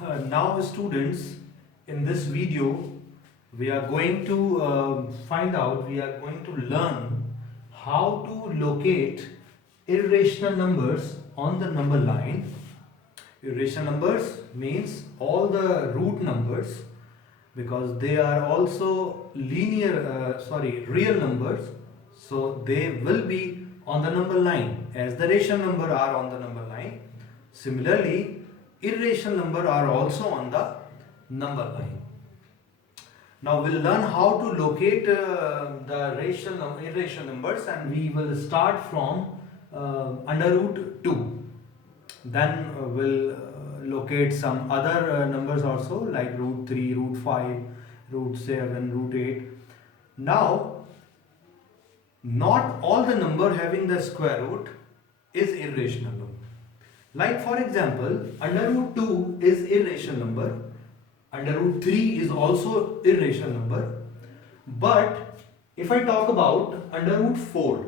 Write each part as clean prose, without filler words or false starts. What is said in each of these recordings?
Now students, in this video we are going to we are going to learn how to locate irrational numbers on the number line. Irrational numbers means all the root numbers, because they are also real numbers, so they will be on the number line as the rational number are on the number line. Similarly, irrational number are also on the number line. Now we'll learn how to locate the irrational numbers, and we will start from under root 2. Then we'll locate some other numbers also, like root 3, root 5, root 7, root 8. Now, not all the number having the square root is irrational number. Like for example, under root 2 is irrational number, under root 3 is also irrational number. But if I talk about under root 4,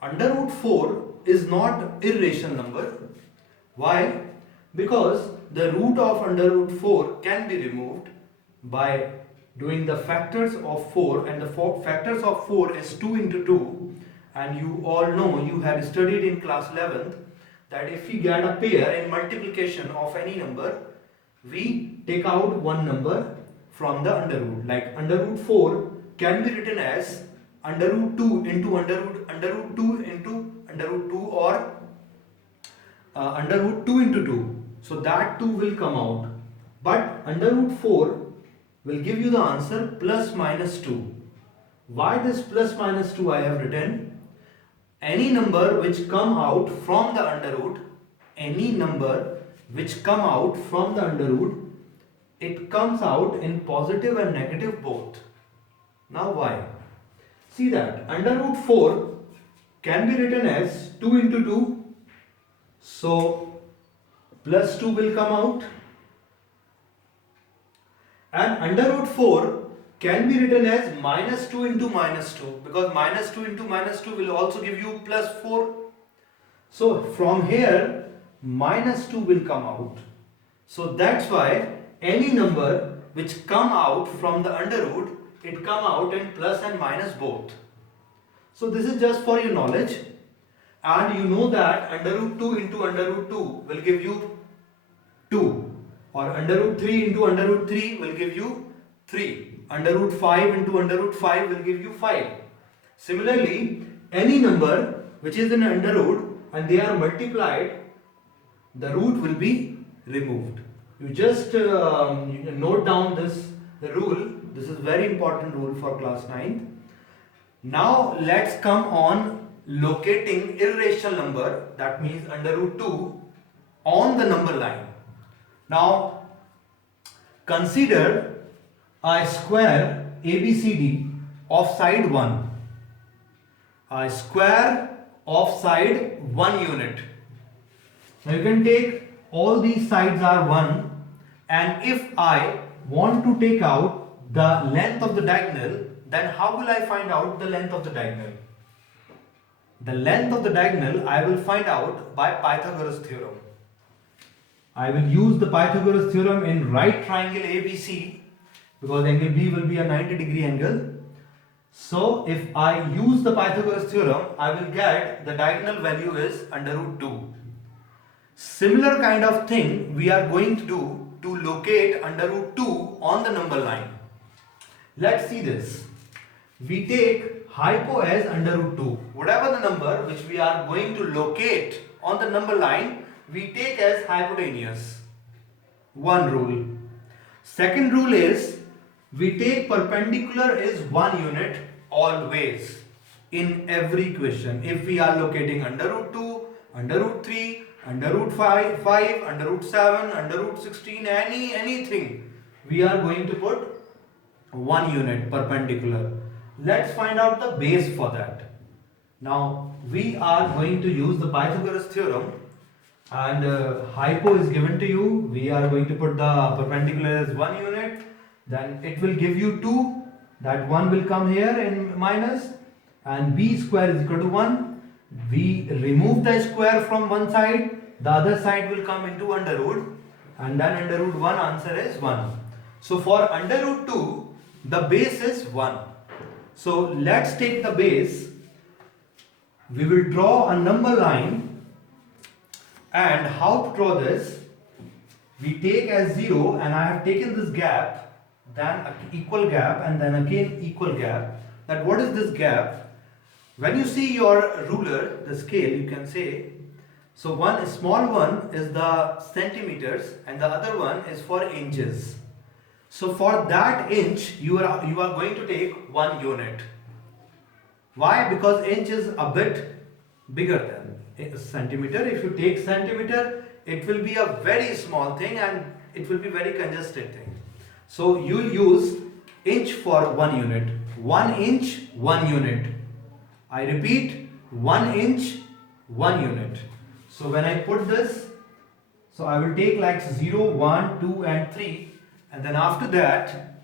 under root 4 is not irrational number. Why? Because the root of under root 4 can be removed by doing the factors of 4, and the factors of 4 is 2 into 2, and you all know, you had studied in class 11th, that if we get a pair in multiplication of any number, we take out one number from the under root. Like under root 4 can be written as under root 2 into under root 2 into under root 2, or under root 2 into 2. So that 2 will come out. But under root 4 will give you the answer plus minus 2. Why this plus minus 2 I have written? Any number which come out from the under root, any number which come out from the under root, it comes out in positive and negative both. Now why? See that under root 4 can be written as 2 into 2. So plus 2 will come out. And under root 4 can be written as minus 2 into minus 2, because minus 2 into minus 2 will also give you plus 4. So from here minus 2 will come out. So that's why any number which come out from the under root, it come out in plus and minus both. So this is just for your knowledge. And you know that under root 2 into under root 2 will give you 2, or under root 3 into under root 3 will give you 3, under root 5 into under root 5 will give you 5. Similarly, any number which is in under root and they are multiplied, the root will be removed. You just note down this rule. This is very important rule for class 9th. Now let's come on locating irrational number, that means under root 2, on the number line. Now consider a square ABCD of side 1, a square of side 1 unit. Now you can take all these sides are 1, and if I want to take out the length of the diagonal, then how will I find out the length of the diagonal? The length of the diagonal I will find out by Pythagoras theorem. I will use the Pythagoras theorem in right triangle ABC, because angle B will be a 90-degree angle. So if I use the Pythagoras theorem, I will get the diagonal value is under root 2. Similar kind of thing we are going to do to locate under root 2 on the number line. Let's see this. We take hypo as under root 2. Whatever the number which we are going to locate on the number line, we take as hypotenuse. One rule. Second rule is we take perpendicular is 1 unit always in every question. If we are locating under root 2, under root 3, under root 5, under root 7, under root 16, anything, we are going to put 1 unit perpendicular. Let's find out the base for that. Now we are going to use the Pythagoras theorem, and hypo is given to you. We are going to put the perpendicular as 1 unit, then it will give you 2, that 1 will come here in minus, and b square is equal to 1. We remove the square from one side, the other side will come into under root, and then under root 1, answer is 1. So for under root 2, the base is 1. So let's take the base. We will draw a number line, and how to draw this? We take as 0, and I have taken this gap, then an equal gap, and then again equal gap. That what is this gap? When you see your ruler, the scale, you can say, so one small one is the centimeters and the other one is for inches. So for that inch, you are going to take 1 unit. Why? Because inch is a bit bigger than a centimeter. If you take centimeter, it will be a very small thing and it will be very congested thing. So you will use inch for 1 unit. 1 inch, 1 unit. I repeat, 1 inch, 1 unit. So when I put this, so I will take like 0, 1, 2 and 3, and then after that,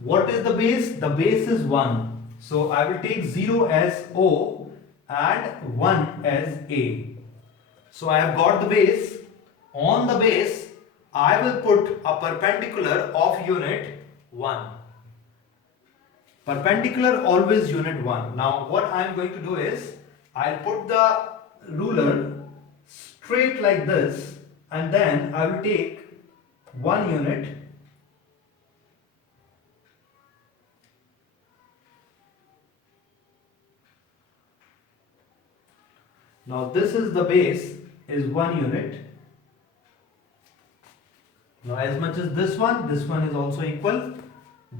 what is the base? The base is 1. So I will take 0 as O and 1 as A. So I have got the base. On the base, I will put a perpendicular of unit 1. Perpendicular always unit 1. Now what I am going to do is, I'll put the ruler straight like this, and then I will take 1 unit. Now this is the base is 1 unit. Now as much as this one is also equal.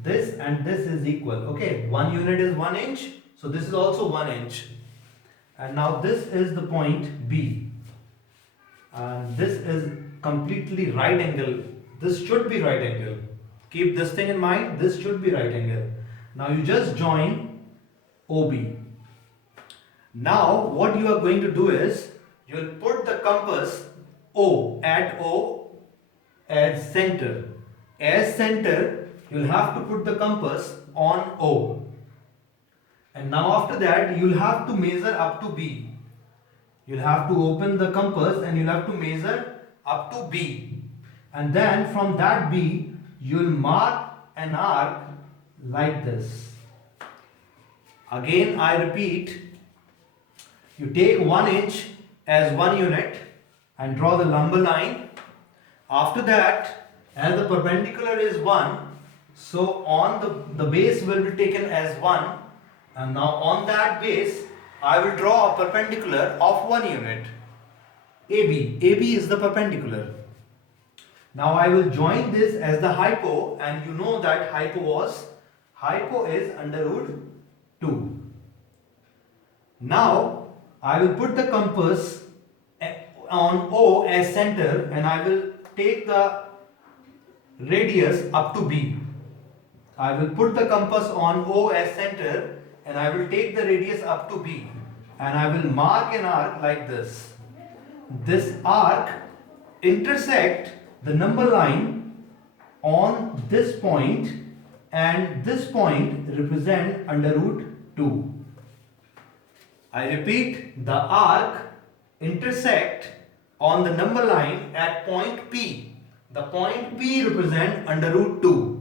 This and this is equal. Okay, 1 unit is 1 inch. So this is also 1 inch. And now this is the point B. And this is completely right angle. This should be right angle. Keep this thing in mind. This should be right angle. Now you just join OB. Now what you are going to do is, you will put the compass O as center. As center, you will have to put the compass on O. And now after that, you will have to measure up to B. You will have to open the compass and you will have to measure up to B. And then from that B, you will mark an arc like this. Again, I repeat, you take 1 inch as 1 unit and draw the lumber line. After that, as the perpendicular is 1, so on the base will be taken as 1, and now on that base I will draw a perpendicular of 1 unit. AB. AB is the perpendicular. Now I will join this as the hypo, and you know that hypo is under root 2. Now I will put the compass on O as center, and I will take the radius up to B. I will put the compass on O as center, and I will take the radius up to B, and I will mark an arc like this. This arc intersect the number line on this point, and this point represent under root 2. I repeat, the arc intersect on the number line at point P. The point P represent under root 2.